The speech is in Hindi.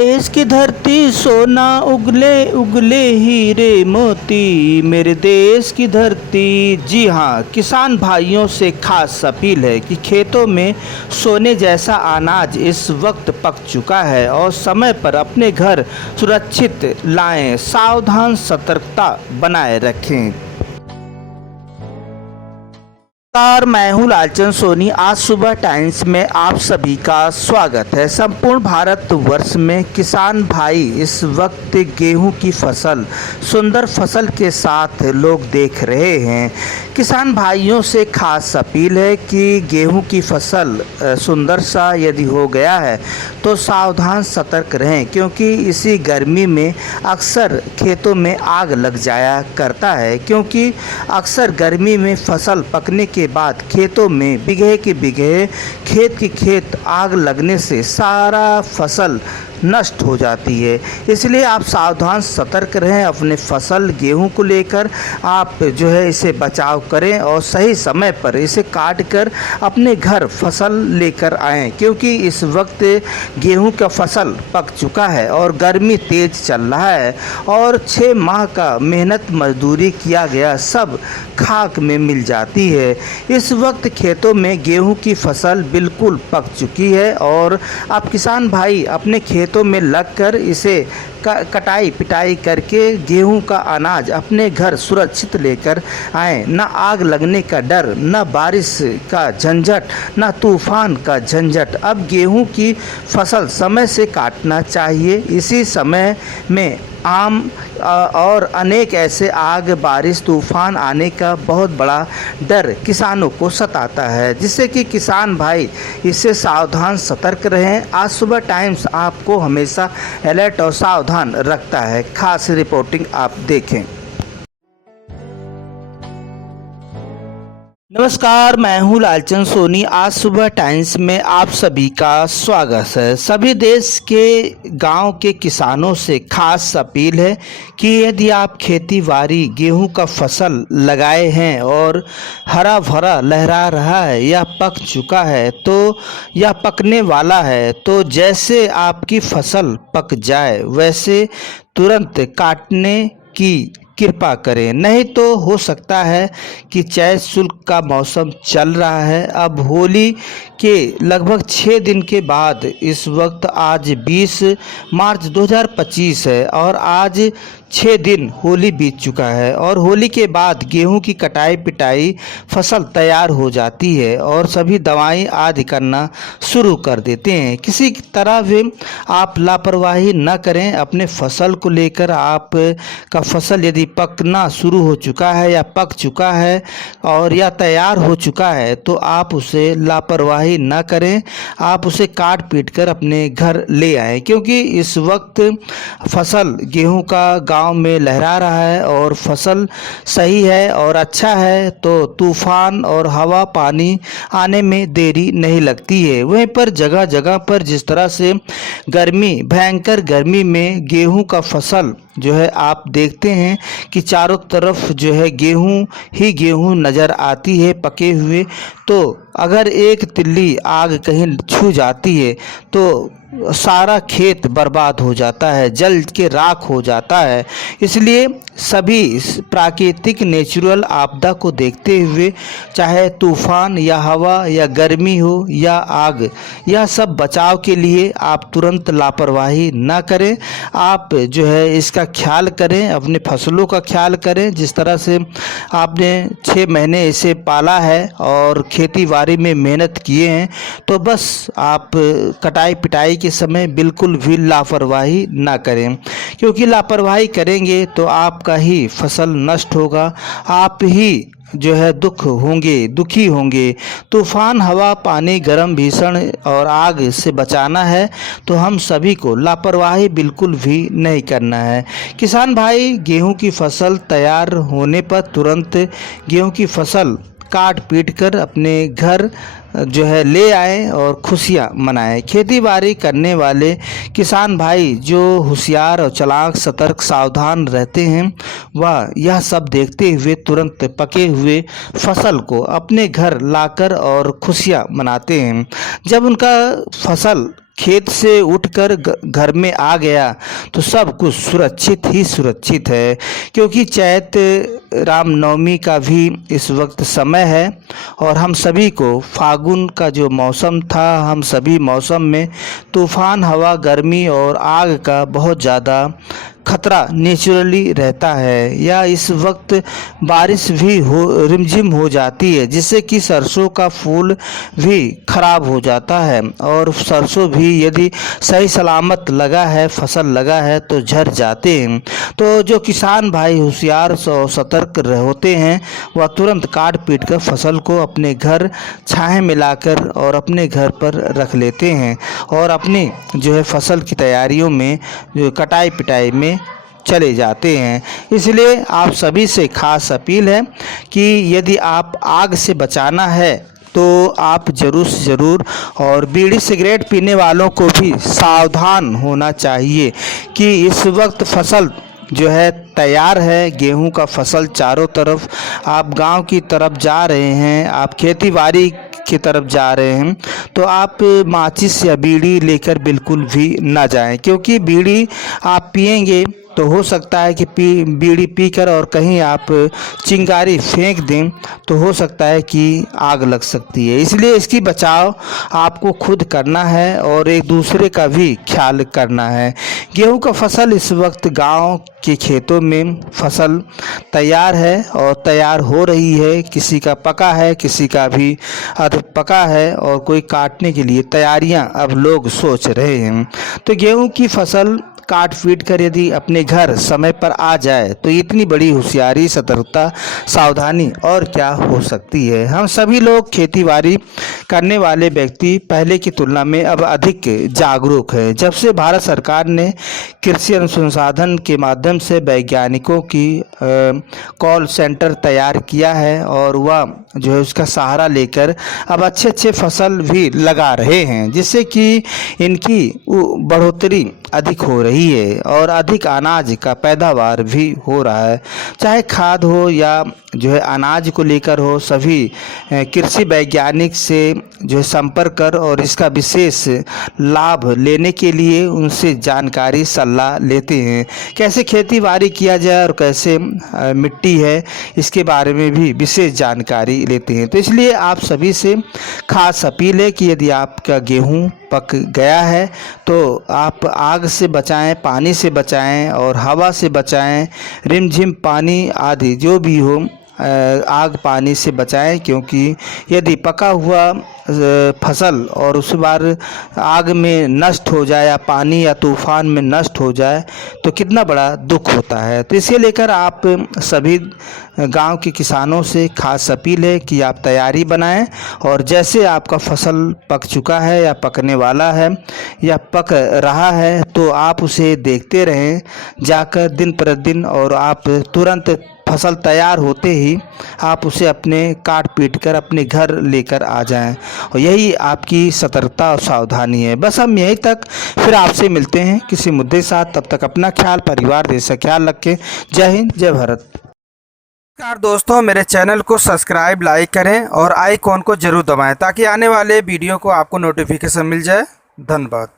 देश की धरती सोना उगले उगले हीरे मोती, मेरे देश की धरती। जी हाँ, किसान भाइयों से खास अपील है कि खेतों में सोने जैसा अनाज इस वक्त पक चुका है और समय पर अपने घर सुरक्षित लाएं, सावधान सतर्कता बनाए रखें। नमस्कार, मैं हूँ लालचंद सोनी। आज सुबह टाइम्स में आप सभी का स्वागत है। संपूर्ण भारत वर्ष में किसान भाई इस वक्त गेहूं की फसल, सुंदर फसल के साथ लोग देख रहे हैं। किसान भाइयों से खास अपील है कि गेहूं की फसल सुंदर सा यदि हो गया है तो सावधान सतर्क रहें, क्योंकि इसी गर्मी में अक्सर खेतों में आग लग जाया करता है। क्योंकि अक्सर गर्मी में फसल पकने के बाद खेतों में बिगहे के बिगहे खेत की खेत आग लगने से सारा फसल नष्ट हो जाती है। इसलिए आप सावधान सतर्क रहें। अपने फसल गेहूं को लेकर आप जो है इसे बचाव करें और सही समय पर इसे काट कर अपने घर फसल लेकर आएं, क्योंकि इस वक्त गेहूं का फसल पक चुका है और गर्मी तेज चल रहा है और 6 माह का मेहनत मजदूरी किया गया सब खाक में मिल जाती है। इस वक्त खेतों में गेहूं की फसल बिल्कुल पक चुकी है और आप किसान भाई अपने खेतों में लगकर इसे कटाई पिटाई करके गेहूं का अनाज अपने घर सुरक्षित लेकर आएँ। न आग लगने का डर, न बारिश का झंझट, न तूफान का झंझट। अब गेहूं की फसल समय से काटना चाहिए। इसी समय में आम और अनेक ऐसे आग, बारिश, तूफान आने का बहुत बड़ा डर किसानों को सताता है, जिससे कि किसान भाई इससे सावधान सतर्क रहें। आज सुबह टाइम्स आपको हमेशा अलर्ट और सावधान रखता है। खास रिपोर्टिंग आप देखें। नमस्कार, मैं हूँ लालचंद सोनी। आज सुबह टाइम्स में आप सभी का स्वागत है। सभी देश के गांव के किसानों से खास अपील है कि यदि आप खेती बाड़ी गेहूं का फसल लगाए हैं और हरा भरा लहरा रहा है या पक चुका है तो या पकने वाला है, तो जैसे आपकी फसल पक जाए वैसे तुरंत काटने की कृपा करें। नहीं तो हो सकता है कि चैत शुल्क का मौसम चल रहा है। अब होली के लगभग 6 दिन के बाद इस वक्त आज 20 मार्च 2025 है और आज 6 दिन होली बीत चुका है और होली के बाद गेहूं की कटाई पिटाई फसल तैयार हो जाती है और सभी दवाएं आदि करना शुरू कर देते हैं। किसी तरह भी आप लापरवाही न करें अपने फसल को लेकर। आप का फसल यदि पकना शुरू हो चुका है या पक चुका है और या तैयार हो चुका है तो आप उसे लापरवाही न करें। आप उसे काट पीट कर अपने घर ले आएं, क्योंकि इस वक्त फसल गेहूं का गांव में लहरा रहा है और फसल सही है और अच्छा है तो तूफान और हवा पानी आने में देरी नहीं लगती है। वहीं पर जगह जगह पर जिस तरह से गर्मी, भयंकर गर्मी में गेहूं का फसल जो है आप देखते हैं कि चारों तरफ जो है गेहूं ही गेहूं नज़र आती है पके हुए। तो अगर एक तिल्ली आग कहीं छू जाती है तो सारा खेत बर्बाद हो जाता है, जल के राख हो जाता है। इसलिए सभी प्राकृतिक नेचुरल आपदा को देखते हुए, चाहे तूफान या हवा या गर्मी हो या आग, यह सब बचाव के लिए आप तुरंत लापरवाही ना करें। आप जो है इसका ख्याल करें, अपने फसलों का ख्याल करें। जिस तरह से आपने 6 महीने इसे पाला है और खेती बाड़ी में मेहनत किए हैं, तो बस आप कटाई पिटाई के समय बिल्कुल भी लापरवाही ना करें, क्योंकि लापरवाही करेंगे तो आपका ही फसल नष्ट होगा। आप ही जो है दुखी होंगे। तूफान, हवा, पानी, गर्म, भीषण और आग से बचाना है तो हम सभी को लापरवाही बिल्कुल भी नहीं करना है। किसान भाई गेहूं की फसल तैयार होने पर तुरंत गेहूं की फसल काट पीट कर अपने घर जो है ले आए और खुशियाँ मनाएं। खेती बाड़ी करने वाले किसान भाई जो होशियार और चालाक, सतर्क, सावधान रहते हैं, वह यह सब देखते हुए तुरंत पके हुए फसल को अपने घर लाकर और खुशियाँ मनाते हैं। जब उनका फसल खेत से उठकर घर में आ गया तो सब कुछ सुरक्षित ही सुरक्षित है, क्योंकि चैत रामनवमी का भी इस वक्त समय है और हम सभी को फागुन का जो मौसम था, हम सभी मौसम में तूफान हवा, गर्मी और आग का बहुत ज़्यादा खतरा नेचुरली रहता है। या इस वक्त बारिश भी रिमझिम हो जाती है, जिससे कि सरसों का फूल भी खराब हो जाता है और सरसों भी यदि सही सलामत लगा है, फसल लगा है तो झड़ जाते हैं। तो जो किसान भाई होशियार और सतर्क होते हैं वह तुरंत काट पीट कर फसल को अपने घर छाहे मिलाकर और अपने घर पर रख लेते हैं और अपनी जो है फसल की तैयारियों में जो कटाई पिटाई में चले जाते हैं। इसलिए आप सभी से खास अपील है कि यदि आप आग से बचाना है तो आप ज़रूर से ज़रूर, और बीड़ी सिगरेट पीने वालों को भी सावधान होना चाहिए कि इस वक्त फसल जो है तैयार है, गेहूं का फसल चारों तरफ, आप गांव की तरफ जा रहे हैं, आप खेती बाड़ी की तरफ जा रहे हैं तो आप माचिस या बीड़ी लेकर बिल्कुल भी ना जाएं, क्योंकि बीड़ी आप पिएंगे तो हो सकता है कि बीड़ी पीकर और कहीं आप चिंगारी फेंक दें तो हो सकता है कि आग लग सकती है। इसलिए इसकी बचाव आपको खुद करना है और एक दूसरे का भी ख्याल करना है। गेहूं का फसल इस वक्त गांव के खेतों में फसल तैयार है और तैयार हो रही है, किसी का पका है, किसी का भी अध पका है और कोई काटने के लिए तैयारियां अब लोग सोच रहे हैं। तो गेहूं की फसल काट पीट कर यदि अपने घर समय पर आ जाए तो इतनी बड़ी होशियारी, सतर्कता, सावधानी और क्या हो सकती है। हम सभी लोग खेती बाड़ी करने वाले व्यक्ति पहले की तुलना में अब अधिक जागरूक है। जब से भारत सरकार ने कृषि अनुसंधान के माध्यम से वैज्ञानिकों की कॉल सेंटर तैयार किया है और वह जो है उसका सहारा लेकर अब अच्छे अच्छे फसल भी लगा रहे हैं, जिससे कि इनकी बढ़ोतरी अधिक हो रही है और अधिक अनाज का पैदावार भी हो रहा है। चाहे खाद हो या जो है अनाज को लेकर हो, सभी कृषि वैज्ञानिक से जो है संपर्क कर और इसका विशेष लाभ लेने के लिए उनसे जानकारी सलाह लेते हैं। कैसे खेती बाड़ी किया जाए और कैसे मिट्टी है इसके बारे में भी विशेष जानकारी लेते हैं। तो इसलिए आप सभी से खास अपील है कि यदि आपका गेहूं पक गया है तो आप आग से बचाएं, पानी से बचाएं और हवा से बचाएं, रिमझिम पानी आदि जो भी हो आग पानी से बचाएं, क्योंकि यदि पका हुआ फसल और उस बार आग में नष्ट हो जाए या पानी या तूफान में नष्ट हो जाए तो कितना बड़ा दुख होता है। तो इसे लेकर आप सभी गांव के किसानों से खास अपील है कि आप तैयारी बनाएं और जैसे आपका फसल पक चुका है या पकने वाला है या पक रहा है तो आप उसे देखते रहें जाकर दिन प्रतिदिन, और आप तुरंत फसल तैयार होते ही आप उसे अपने काट पीट कर अपने घर लेकर आ जाएं, और यही आपकी सतर्कता और सावधानी है। बस हम यहीं तक, फिर आपसे मिलते हैं किसी मुद्दे साथ। तब तक अपना ख्याल, परिवार, देश का ख्याल रखें। जय हिंद, जय भारत। नमस्कार दोस्तों, मेरे चैनल को सब्सक्राइब, लाइक करें और आइकॉन को जरूर दबाएं ताकि आने वाले वीडियो को आपको नोटिफिकेशन मिल जाए। धन्यवाद।